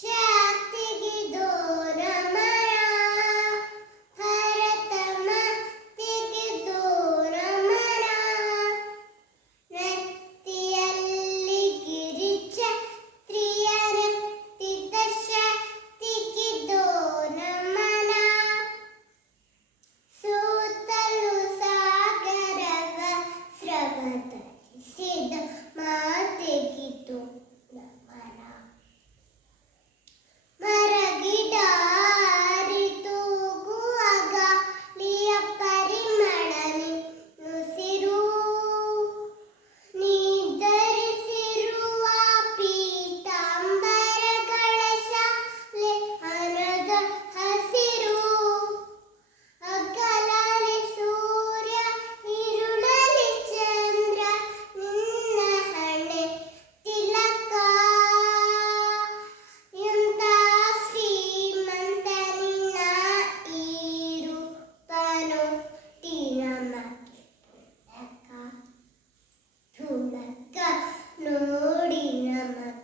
Şey. ગોળી નમક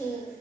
Yeah.